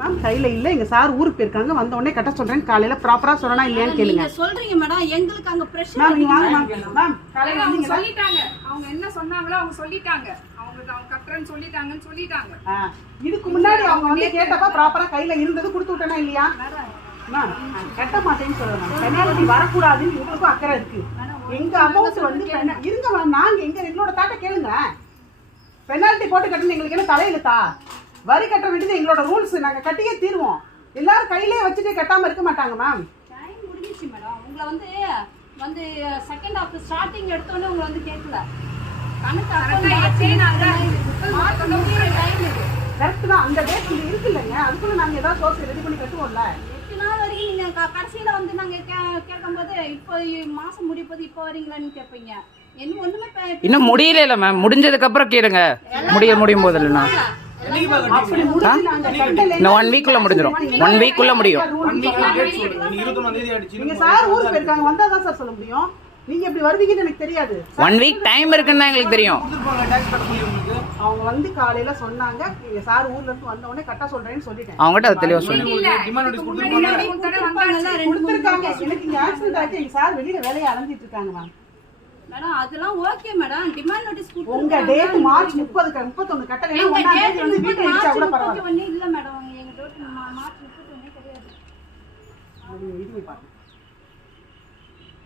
ma'am கையில இல்ல எங்க சார் ஊருக்கு போயிருக்காங்க வந்த உடனே கட்ட சொல்றேன் காலையில ப்ராப்பரா சொல்லனா இல்லையான்னு கேளுங்க நீங்க சொல்றீங்க மேடம் எங்களுக்கு அங்க பிரஷர் மேம் நீங்க வாங்க மேம் காலையில அவங்க சொல்லிட்டாங்க அவங்க என்ன சொன்னாங்களோ அவங்க சொல்லிட்டாங்க அவங்க கட்டறன்னு சொல்லிட்டாங்க இதுக்கு முன்னாடி அவங்க வந்து கேட்டப்ப ப்ராப்பரா கையில இருந்தது கொடுத்து விட்டனா இல்லையா மேம் கட்ட மாட்டேன்னு சொல்றேன் பெனால்டி வரக்கூடாதுன்னு உங்களுக்கும் அக்கறை இருக்கு எங்க அமௌண்ட் வந்து இருங்க மேம் நாங்க எங்க எங்களோட தாட்ட கேளுங்க பெனால்டி போட்டு கட்டணும் எங்களுக்கு என்ன தலையிலுத்தா வரி கட்ட வேண்டியது எங்களோட ரூல்ஸ் நாங்க கட்டியே தீர்வோம் எல்லாரும் கையிலே வச்சுட்டு கட்டாம இருக்க மாட்டாங்க மேம் டைம் முடிஞ்சிச்சு மேடம் உங்களை வந்து செகண்ட் ஹாஃப் ஸ்டார்டிங் எடுத்தோனே உங்களை வந்து கேட்கல கணக்கு கரெக்ட் தான் அந்த டேட் இது இருக்கு இல்லைங்க அதுக்குள்ள நாங்க ஏதாவது சோர்ஸ் ரெடி பண்ணி கட்டுவோம்ல 8 நாள் வரைக்கும் நீங்க கடைசியில வந்து நாங்க கேட்கும்போது இப்போ மாசம் முடிப்பது இப்போ வரீங்களான்னு கேட்பீங்க என்ன ஒண்ணுமே இன்னும் முடியல மேம் முடிஞ்சதுக்கு அப்புறம் கேளுங்க முடியும் போது இல்லைன்னா இன்னும் 1 வீக்குள்ள முடிஞ்சிடும் 1 வீக்குள்ள முடியும் நீங்க சார் ஊருக்கு போயிருக்காங்க வந்தா தான் சார் சொல்ல முடியும் நீங்க எப்படி வருவீங்கன்னு எனக்கு தெரியாது 1 வீக் டைம் இருக்குன்னு தான் எங்களுக்கு தெரியும் அவங்க வந்து காலையில சொன்னாங்க நீங்க சார் ஊர்ல இருந்து வந்த உடனே கட்ட சொல்றேன்னு சொல்லிட்டேன் அவங்ககிட்ட அது தெளிவா சொல்லுங்க கொடுத்திருக்காங்க எனக்கு இங்க ஆக்சிடென்ட் ஆச்சு எங்க சார் வெளியில வேலையை அலைஞ்சிட்டு இருக்காங்க மேம் மேடம் அதெல்லாம் ஓகே மேடம் டிமாண்ட் நோட்டீஸ் கொடுத்து உங்க டேட் மார்ச் 30 31 கட்டலைனா ஒண்ணாம் தேதி வந்து வீட்ல இடிச்சா கூட பரவாயில்லை இல்ல மேடம் எங்க டேட் மார்ச் 31 கிடையாது அது இது பாருங்க